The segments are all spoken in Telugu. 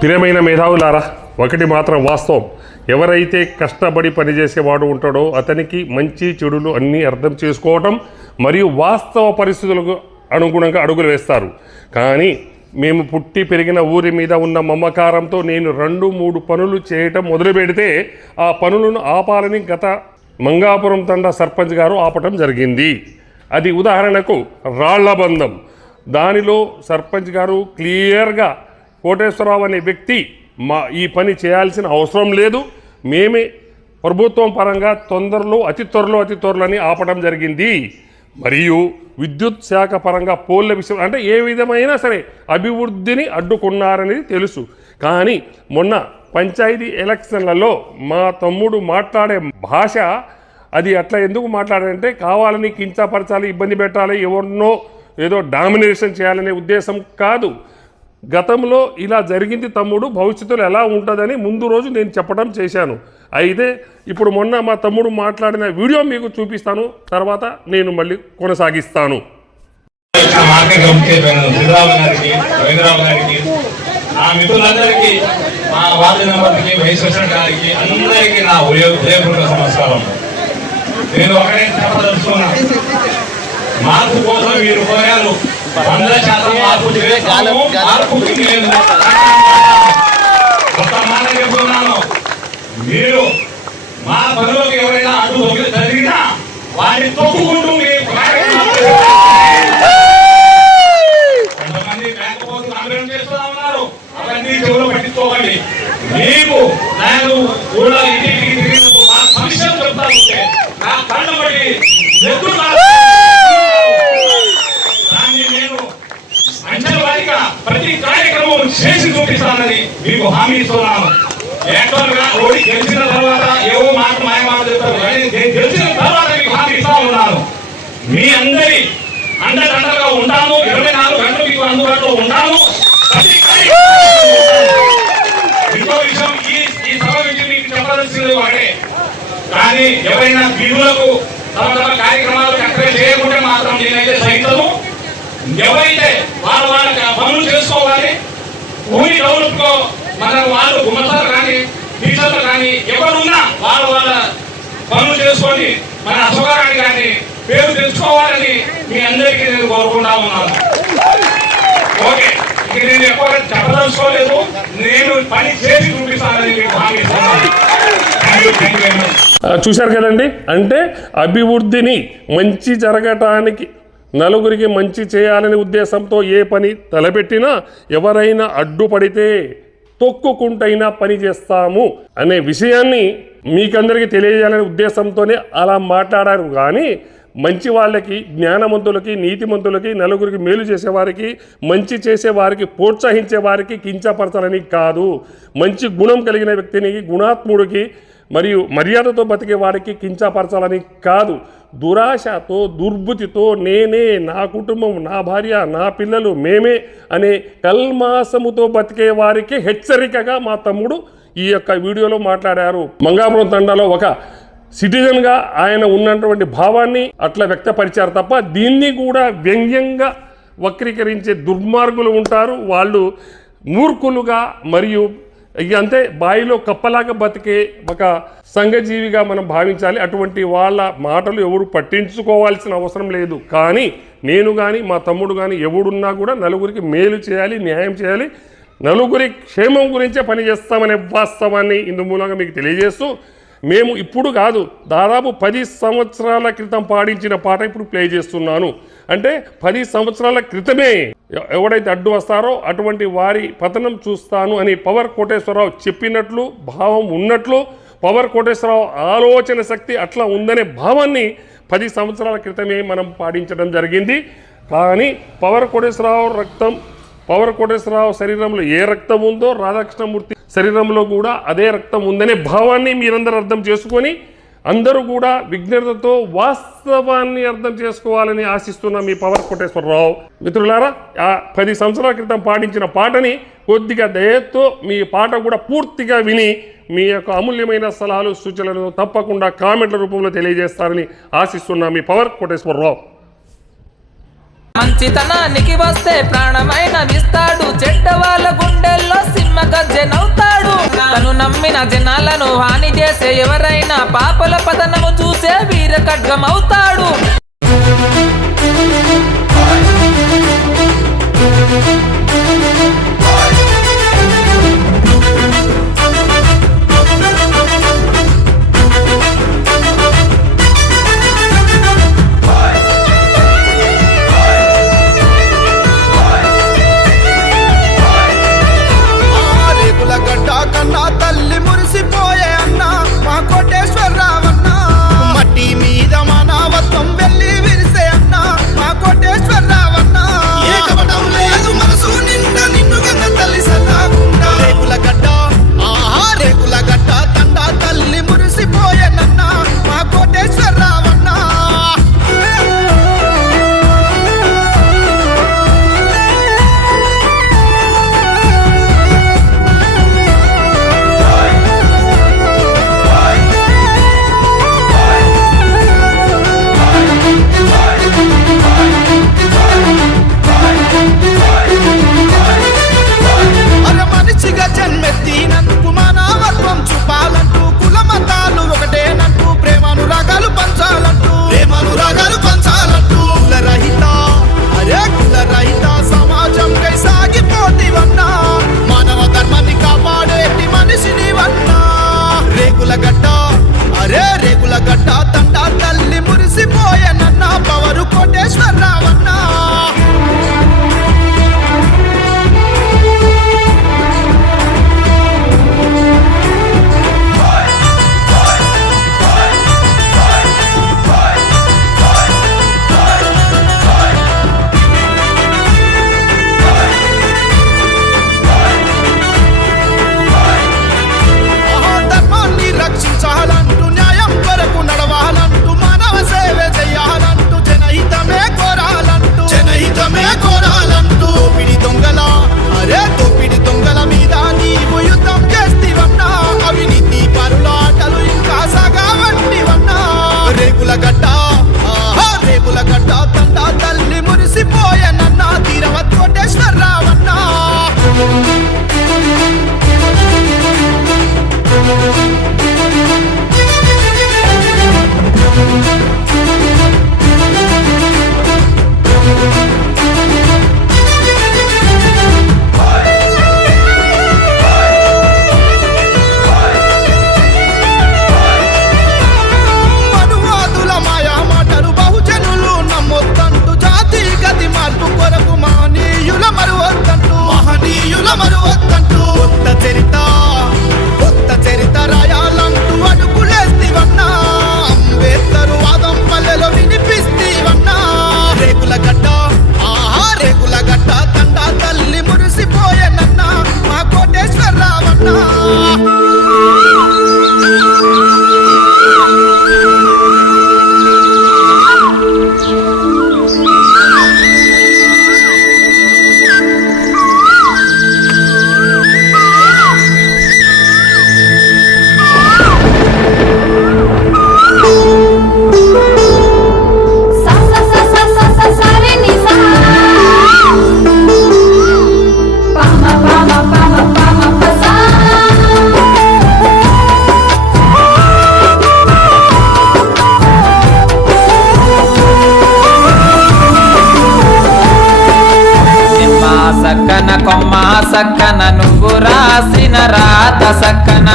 ప్రియమైన మేధావులారా ఒకటి మాత్రం వాస్తవం. ఎవరైతే కష్టపడి పనిచేసేవాడు ఉంటాడో అతనికి మంచి చెడులు అన్నీ అర్థం చేసుకోవటం మరియు వాస్తవ పరిస్థితులకు అనుగుణంగా అడుగులు వేస్తారు. కానీ మేము పుట్టి పెరిగిన ఊరి మీద ఉన్న మమకారంతో నేను రెండు మూడు పనులు చేయటం మొదలు పెడితే ఆ పనులను ఆపాలని గత మంగాపురం తండ సర్పంచ్ గారు ఆపటం జరిగింది. అది ఉదాహరణకు రాళ్ళ బంధం. దానిలో సర్పంచ్ గారు క్లియర్గా కోటేశ్వరరావు అనే వ్యక్తి మా ఈ పని చేయాల్సిన అవసరం లేదు. మేమే ప్రభుత్వం పరంగా తొందరలో అతి త్వరలో అతి త్వరలని ఆపడం జరిగింది. మరియు విద్యుత్ శాఖ పరంగా పోల్ల విషయం అంటే ఏ విధమైనా సరే అభివృద్ధిని అడ్డుకున్నారనేది తెలుసు. కానీ మొన్న పంచాయతీ ఎలక్షన్లలో మా తమ్ముడు మాట్లాడే భాష అది అట్లా ఎందుకు మాట్లాడారంటే కావాలని కించపరచాలి ఇబ్బంది పెట్టాలి ఎవరినో ఏదో డామినేషన్ చేయాలనే ఉద్దేశం కాదు. గతంలో ఇలా జరిగింది తమ్ముడు భవిష్యత్తులో ఎలా ఉంటుందని ముందు రోజు నేను చెప్పడం చేశాను. అయితే ఇప్పుడు మొన్న మా తమ్ముడు మాట్లాడిన వీడియో మీకు చూపిస్తాను తర్వాత నేను మళ్ళీ కొనసాగిస్తాను. నా మిత్రులందరికీ మా వార్డు మెంబర్కి వైస్ ప్రెసిడెంట్ గారికి అందరికీ నా ఉదయపూర్వక నమస్కారం. నేను ఒకటే చెప్పదలుచుకున్నా. మార్పు కోసం మీరు పోయారు. మీరు మా పనులకు ఎవరైనా అడ్డు జరిగినా వారిని తొక్కుకుంటూ మీకు హామీ ఇస్తున్నాను ఏకంగా ఓడి గెలిచిన తర్వాత ఏవో మాట మాయ మాట చెప్తారు. కానీ గెలిచిన తర్వాత మీకు హామీ ఇస్తా ఉన్నాను. మీ అందరి అండదండగా ఉంటాను ఇరవై నాలుగు గంటలు మీకు అందుబాటులో ఉంటాను ఇంకో విషయం ఈ ఈ సభ నుంచి మీకు చెప్పాల్సింది ఒకటే. కానీ ఎవరైనా బిల్లులకు తమ తమ కార్యక్రమాలు అక్కడ చేయకుంటే మాత్రం నేనైతే సహితను ఎవరైతే వాళ్ళ వాళ్ళ పనులు చేసుకోవాలి భూమి డెవలప్ మన వాళ్ళు గుమ్మతారు కానీ టీచర్లు కానీ ఎవరున్నా వాళ్ళు వాళ్ళ పనులు చేసుకొని మన అశోకారాన్ని కానీ పేరు తెచ్చుకోవాలని మీ అందరికీ నేను కోరుకుంటా ఉన్నాను. ఓకే ఇక నేను ఎక్కువ చెప్పదలుచుకోలేదు. నేను పని చేసి చూపిస్తానని మీకు హామీ చూశారు కదండి? అంటే అభివృద్ధిని మంచి జరగటానికి నలుగురికి మంచి చేయాలనే ఉద్దేశంతో ఏ పని తలపెట్టినా ఎవరైనా అడ్డుపడితే తొక్కుకుంటైనా పని చేస్తాము అనే విషయాన్ని మీకందరికీ తెలియజేయాలనే ఉద్దేశంతోనే అలా మాట్లాడారు. కానీ మంచి వాళ్ళకి జ్ఞానవంతులకి నీతిమంతులకి నలుగురికి మేలు చేసేవారికి మంచి చేసేవారికి ప్రోత్సహించే వారికి కించపరచాలని కాదు. మంచి గుణం కలిగిన వ్యక్తిని గుణాత్ముడికి మరియు మర్యాదతో బతికే వాడికి కించపరచాలని కాదు. దురాశతో దుర్బుతితో నేనే నా కుటుంబం నా భార్య నా పిల్లలు మేమే అనే కల్మాసముతో బతికే వారికి హెచ్చరికగా మా తమ్ముడు ఈ యొక్క వీడియోలో మాట్లాడారు. మంగాపురం తండాలో ఒక సిటిజన్గా ఆయన ఉన్నటువంటి భావాన్ని అట్లా వ్యక్తపరిచారు తప్ప దీన్ని కూడా వ్యంగ్యంగా వక్రీకరించే దుర్మార్గులు ఉంటారు. వాళ్ళు మూర్ఖులుగా మరియు ఇక అంతే బాయిలో కప్పలాగా బతికే ఒక సంఘజీవిగా మనం భావించాలి. అటువంటి వాళ్ళ మాటలు ఎవరు పట్టించుకోవాల్సిన అవసరం లేదు. కానీ నేను కానీ మా తమ్ముడు కానీ ఎవడున్నా కూడా నలుగురికి మేలు చేయాలి న్యాయం చేయాలి. నలుగురి క్షేమం గురించే పనిచేస్తామనే వాస్తవాన్ని ఇందు మూలంగా మీకు తెలియజేస్తూ మేము ఇప్పుడు కాదు దాదాపు పది సంవత్సరాల క్రితం పాడించిన పాట ఇప్పుడు ప్లే చేస్తున్నాను. అంటే పది సంవత్సరాల క్రితమే ఎవడైతే అడ్డు వస్తారో అటువంటి వారి పతనం చూస్తాను అని పవర్ కోటేశ్వరరావు చెప్పినట్లు భావం ఉన్నట్లు పవర్ కోటేశ్వరరావు ఆలోచన శక్తి అట్లా ఉందనే భావాన్ని పది సంవత్సరాల క్రితమే మనం పాడించడం జరిగింది. కానీ పవర్ కోటేశ్వరరావు రక్తం పవర్ కోటేశ్వరరావు శరీరంలో ఏ రక్తం ఉందో రాధాకృష్ణమూర్తి శరీరంలో కూడా అదే రక్తం ఉందనే భావాన్ని మీరందరూ అర్థం చేసుకొని అందరూ కూడా విజ్ఞతతో వాస్తవాన్ని అర్థం చేసుకోవాలని ఆశిస్తున్న మీ పవర్ కోటేశ్వరరావు. మిత్రులారా ఆ పది సంవత్సరాల క్రితం పాటించిన పాటని కొద్దిగా దయతో మీ పాట కూడా పూర్తిగా విని మీ యొక్క అమూల్యమైన సలహాలు సూచనలను తప్పకుండా కామెంట్ల రూపంలో తెలియజేస్తారని ఆశిస్తున్న మీ పవర్ కోటేశ్వరరావు. మంచితనానికి వస్తే ప్రాణమైన విస్తాడు చెడ్డ వాళ్ళ గుండెల్లో సింహ నమ్మిన జనాలను హాని చేసే ఎవరైనా పాపల పతనము చూసే వీర ఖడ్గమవుతాడు పక్కన నువ్వు రాసిన రాత సక్కన.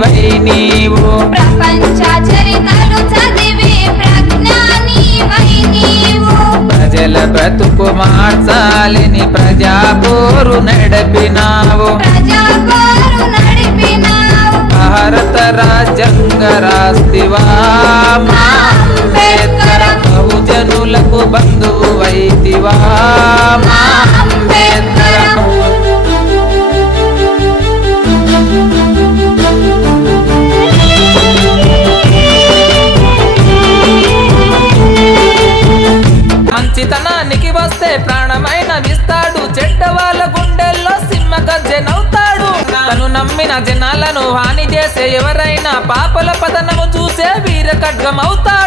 జ్ఞానివై నీవు? ప్రపంచ చరితలు చదివి ప్రజ్ఞానివై నీవు ప్రజల బ్రతుకు మార్చాలిని ప్రజాపోరు నడిపినావు. భారత రాజ్యాంగ రాస్తివా? అంబేద్కర బహుజనులకు బంధువైతివా అంబేద్కర జనాలను హాని చేసే